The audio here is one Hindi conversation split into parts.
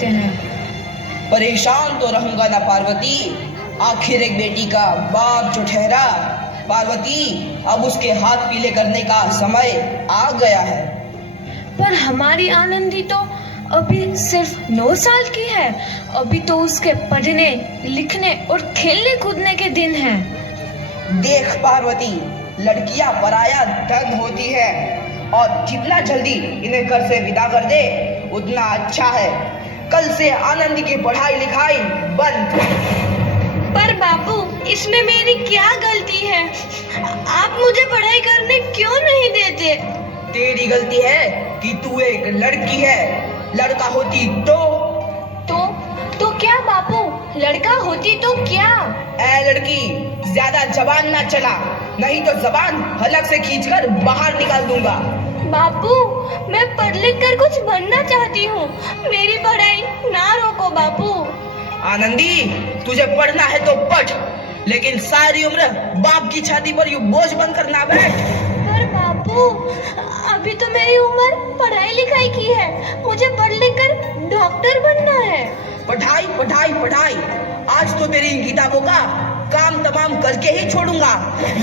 देते हैं। परेशान तो रहूंगा ना पार्वती, आखिर एक बेटी का बाप जो ठहरा। पार्वती, अब उसके हाथ पीले करने का समय आ गया है। पर हमारी आनंदी तो अभी सिर्फ 9 साल की है। अभी तो उसके पढ़ने लिखने और खेलने कूदने के दिन हैं। देख पार्वती, लड़कियां पराया धन होती है और जितना जल्दी इन्हें घर से विदा कर दे उतना अच्छा है। कल से आनंदी की पढ़ाई लिखाई बंद। पर बापू, इसमें मेरी क्या गलती है? आप मुझे पढ़ाई करने क्यों नहीं देते? तेरी गलती है कि तू एक लड़की है। लड़का होती तो क्या बापू? लड़का होती तो क्या? ए लड़की, ज्यादा जबान ना चला, नहीं तो जबान हलक से खींचकर बाहर निकाल दूंगा। बापू, मैं पढ़ लिख कर कुछ बनना चाहती हूँ। मेरी पढ़ाई ना रोको बापू। आनंदी, तुझे पढ़ना है तो पढ़, लेकिन सारी उम्र बाप की छाती पर यूं बोझ बनकर ना बैठ। पर बापू, अभी तो मेरी उम्र पढ़ाई लिखाई की है। मुझे पढ़ लिख कर डॉक्टर बनना है। पढ़ाई पढ़ाई पढ़ाई, आज तो तेरी इन किताबों का काम तमाम करके ही छोड़ूंगा।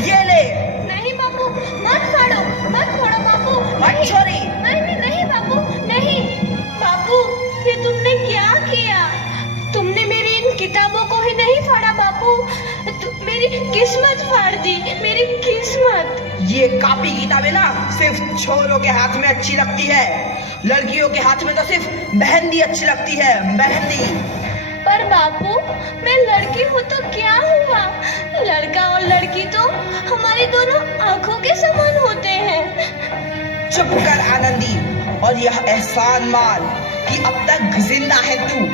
ये ले। नहीं बापू, मत फाड़ो बापू। मत छोड़ी। नहीं बापू, नहीं। बापू, ये तुमने क्या किया? तुमने मेरी इन किताबों को ही नहीं फाड़ा बापू, मेरी किस्मत फाड़ दी, मेरी किस्मत। ये कॉपी किताबें ना सिर्फ छोरों के हाथ में अच्छी लगती है, लड़कियों के हाथ में तो सिर्फ मेहंदी अच्छी लगती है, मेहंदी। पर बापू, मैं लड़की हूँ तो क्या हुआ? लड़का और लड़की तो हमारी दोनों आंखों के समान होते हैं। चुप कर आनंदी, और यह एहसान मान कि अब तक जिंदा है तू।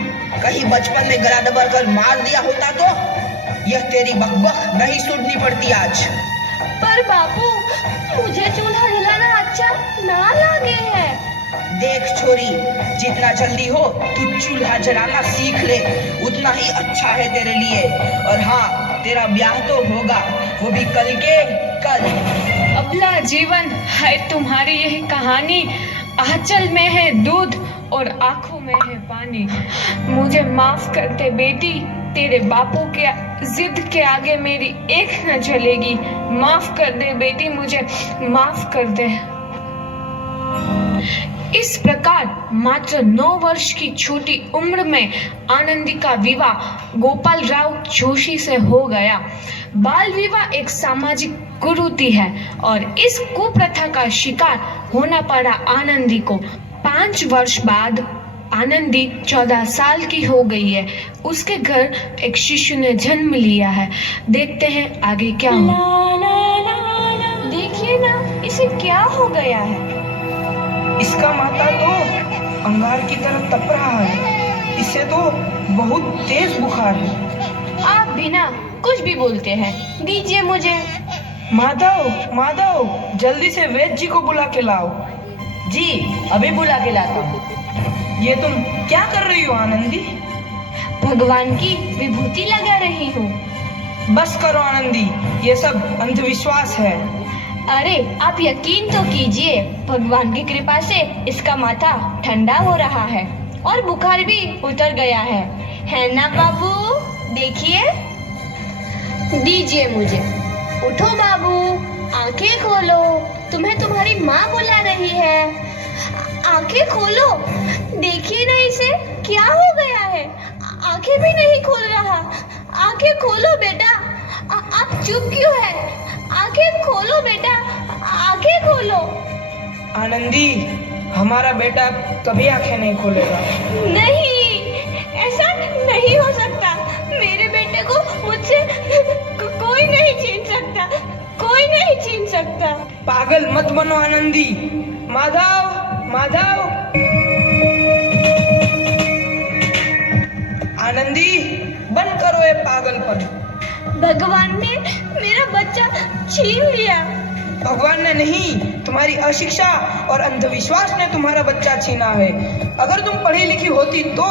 कहीं बचपन में गला दबाकर मार दिया होता तो यह तेरी बकबक नहीं सुननी पड़ती आज। पर बापू, मुझे चूल्हा जलाना अच्छा ना लगे है। देख छोरी, जितना जल्दी हो तू चूल्हा जलाना सीख ले, उतना ही अच्छा है तेरे लिए। और हाँ, तेरा ब्याह तो होगा, वो भी कल के कल। अबला जीवन है तुम्हारी यही कहानी। आंचल में है दूध और आंखों में है पानी। मुझे माफ कर दे बेटी, तेरे बापू के जिद के आगे मेरी एक न चलेगी। माफ कर दे बेटी, मुझे माफ कर दे। इस प्रकार मात्र 9 वर्ष की छोटी उम्र में आनंदी का विवाह गोपाल राव जोशी से हो गया। बाल विवाह एक सामाजिक कुरीति है और इस कुप्रथा का शिकार होना पड़ा आनंदी को। 5 वर्ष बाद आनंदी 14 साल की हो गई है। उसके घर एक शिशु ने जन्म लिया है। देखते हैं आगे क्या हो। देखिए ना, इसे क्या हो गया है? इसका माथा तो अंगार की तरह तप रहा है। इसे तो बहुत तेज बुखार है। आप बिना कुछ भी बोलते हैं, दीजिए मुझे। माधव, जल्दी से वैद्य जी को बुला के लाओ। जी, अभी बुला के लाता हूँ। ये तुम क्या कर रही हो आनंदी? भगवान की विभूति लगा रही हूँ। बस करो आनंदी, ये सब अंधविश्वास है। अरे आप यकीन तो कीजिए, भगवान की कृपा से इसका माथा ठंडा हो रहा है और बुखार भी उतर गया है ना बाबू? देखिए, दीजिए मुझे। उठो बाबू, आंखें खोलो, तुम्हें तुम्हारी माँ बुला रही है। आंखें खोलो, देखिए ना इसे क्या हो गया है। आंखें भी नहीं खोल रहा। आंखें खोलो बेटा। आप चुप क्यों है? आंखें खोलो बेटा, आंखें खोलो। आनंदी, हमारा बेटा कभी आंखें नहीं खोलेगा। नहीं, ऐसा नहीं हो सकता। मेरे बेटे को मुझसे कोई नहीं छीन सकता, कोई नहीं छीन सकता। पागल मत बनो आनंदी। माधव, आनंदी, बंद करो ये पागलपन। भगवान ने मेरा बच्चा छीन लिया। भगवान ने नहीं, तुम्हारी अशिक्षा और अंधविश्वास ने तुम्हारा बच्चा छीना है। अगर तुम पढ़ी लिखी होती तो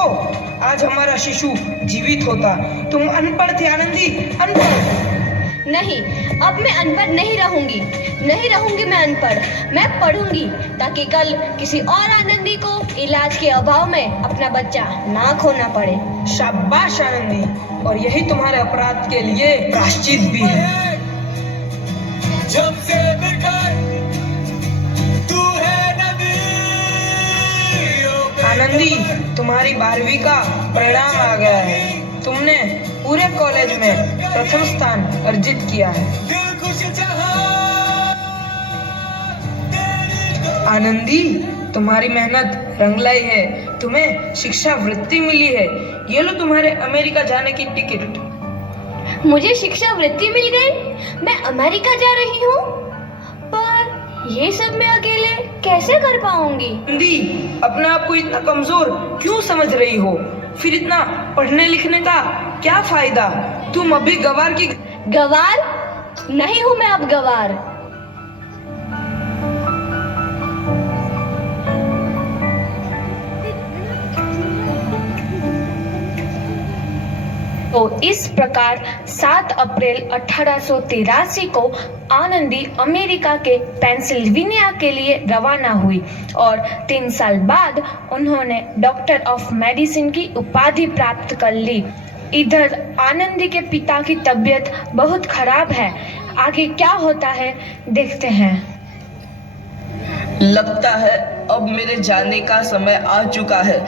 आज हमारा शिशु जीवित होता। तुम अनपढ़ थी आनंदी, अनपढ़। नहीं, अब मैं अनपढ़ नहीं रहूंगी। नहीं रहूंगी मैं अनपढ़। मैं पढ़ूंगी ताकि कल किसी और आनंदी को इलाज के अभाव में अपना बच्चा ना खोना पड़े। शाबाश आनंदी, और यही तुम्हारे अपराध के लिए प्रायश्चित भी है। जब से बिखर तू है नदी। आनंदी, तुम्हारी 12वीं का परिणाम आ गया है। तुमने पूरे कॉलेज में प्रथम स्थान अर्जित किया है। दिल खुश जहां आनंदी, तुम्हारी मेहनत रंग लाई है। तुम्हें शिक्षा वृत्ति मिली है। ये लो तुम्हारे अमेरिका जाने की टिकट। मुझे शिक्षा वृत्ति मिल गई। मैं अमेरिका जा रही हूँ, पर ये सब मैं अकेले कैसे कर पाऊंगी? आनंदी, अपने आप को इतना कमजोर क्यों समझ रही हो? फिर इतना पढ़ने लिखने का क्या फायदा? तुम अभी गवार की गवार नहीं हूँ मैं अब गवार। तो इस प्रकार 7 अप्रैल 1883 को आनंदी अमेरिका के पेंसिल्वेनिया के लिए रवाना हुई और 3 साल बाद उन्होंने डॉक्टर ऑफ मेडिसिन की उपाधि प्राप्त कर ली। इधर आनंदी के पिता की तबीयत बहुत खराब है। आगे क्या होता है देखते हैं। लगता है अब मेरे जाने का समय आ चुका है।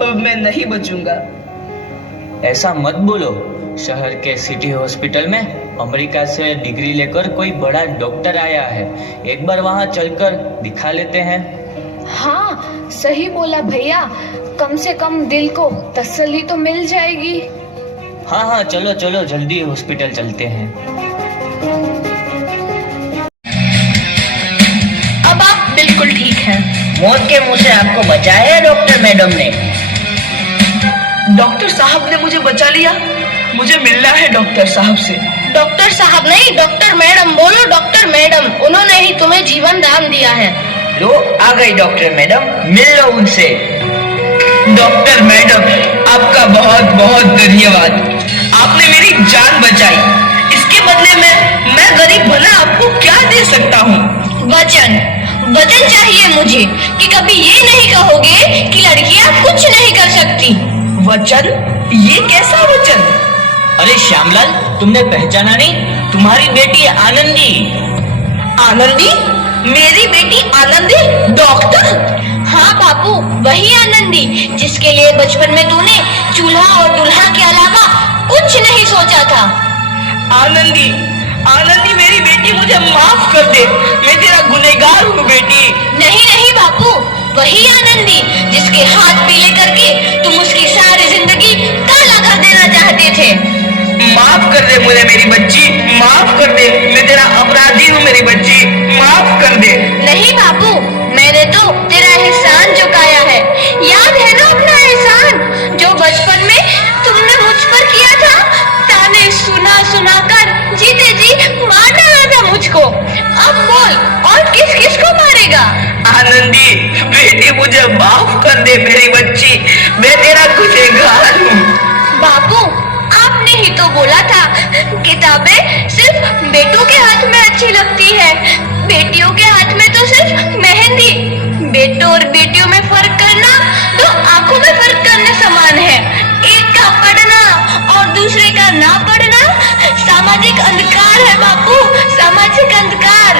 अब मैं नहीं बचूंगा। ऐसा मत बोलो। शहर के सिटी हॉस्पिटल में अमेरिका से डिग्री लेकर कोई बड़ा डॉक्टर आया है। एक बार वहां चलकर दिखा लेते हैं। हाँ, सही बोला भैया। कम से कम दिल को तसल्ली तो मिल जाएगी। हाँ हाँ, चलो चलो जल्दी हॉस्पिटल चलते हैं। अब आप बिल्कुल ठीक हैं। मौत के मुंह से आपको बचाया है डॉक्टर मैडम ने। डॉक्टर साहब ने मुझे बचा लिया। मुझे मिलना है डॉक्टर साहब से। डॉक्टर साहब नहीं, डॉक्टर मैडम बोलो। डॉक्टर मैडम, उन्होंने ही तुम्हें जीवन दान दिया है। लो आ गई डॉक्टर मैडम, मिल लो उनसे। डॉक्टर मैडम, आपका बहुत बहुत धन्यवाद। आपने मेरी जान बचाई। इसके बदले में मैं गरीब भला आपको क्या दे सकता हूँ? वचन वचन चाहिए मुझे कि कभी ये नहीं कहोगे कि लड़कियां कुछ नहीं कर सकती। वचन? ये कैसा वचन? अरे श्यामलाल, तुमने पहचाना नहीं? तुम्हारी बेटी आनंदी। आनंदी? मेरी बेटी आनंदी डॉक्टर? हाँ बापू, वही आनंदी जिसके लिए बचपन में तूने चूल्हा और दूल्हा के अलावा कुछ नहीं सोचा था। आनंदी, आनंदी मेरी बेटी, मुझे माफ कर दे। मैं तेरा गुनहगार हूँ बेटी। नहीं नहीं बापू, वही आनंदी जिसके हाथ पीले करके तुम उसकी सारी जिंदगी काला कर देना चाहते थे। माफ कर दे मुझे मेरी बच्ची, माफ कर दे। मैं तेरा अपराधी हूँ मेरी बच्ची, माफ कर दे। नहीं बापू, मैंने तो तेरा एहसान चुकाया है। याद है ना अपना एहसान जो बचपन में तुमने मुझ पर किया था? ताने सुना सुना कर जीते जी मार डाला था मुझको। अब बोल, और किस किस को मारेगा? आनंदी बेटी, मुझे माफ कर दे मेरी बच्ची। मैं तेरा गुनहगार हूँ। बापू, आपने ही तो बोला था किताबें सिर्फ बेटों के हाथ में अच्छी लगती है, बेटियों के हाथ में तो सिर्फ मेहंदी। बेटों और बेटियों में फर्क करना तो आंखों में फर्क करने समान है। एक का पढ़ना और दूसरे का ना पढ़ना सामाजिक अंधकार है बापू, सामाजिक अंधकार।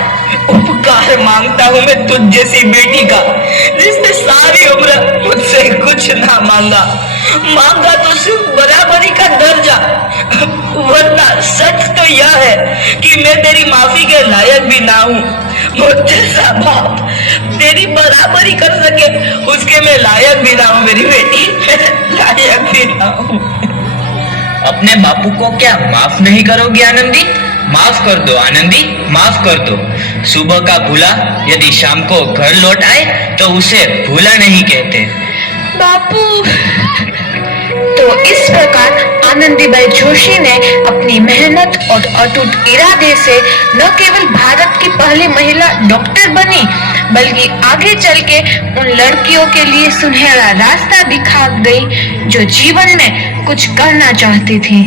उपकार मांगता हूँ मैं तुझ जैसी बेटी का, जिसने सारी उम्र मुझसे कुछ ना मांगा। मांगा तो सिर्फ बराबरी का दर्जा। वरना सच तो यह है कि मैं तेरी माफी के लायक भी ना हूँ। मुझ जैसा बाप तेरी बराबरी कर सके, उसके मैं लायक भी ना हूँ मेरी बेटी, लायक भी ना हूँ। अपने बापू को क्या माफ नहीं करोगी आनंदी? माफ कर दो आनंदी, माफ कर दो। सुबह का भूला यदि शाम को घर लौट आए तो उसे भूला नहीं कहते। बापू। तो इस प्रकार आनंदीबाई जोशी ने अपनी मेहनत और अटूट इरादे से न केवल भारत की पहली महिला डॉक्टर बनी, बल्कि आगे चल के उन लड़कियों के लिए सुनहरा रास्ता दिखा गई जो जीवन में कुछ करना चाहती थी।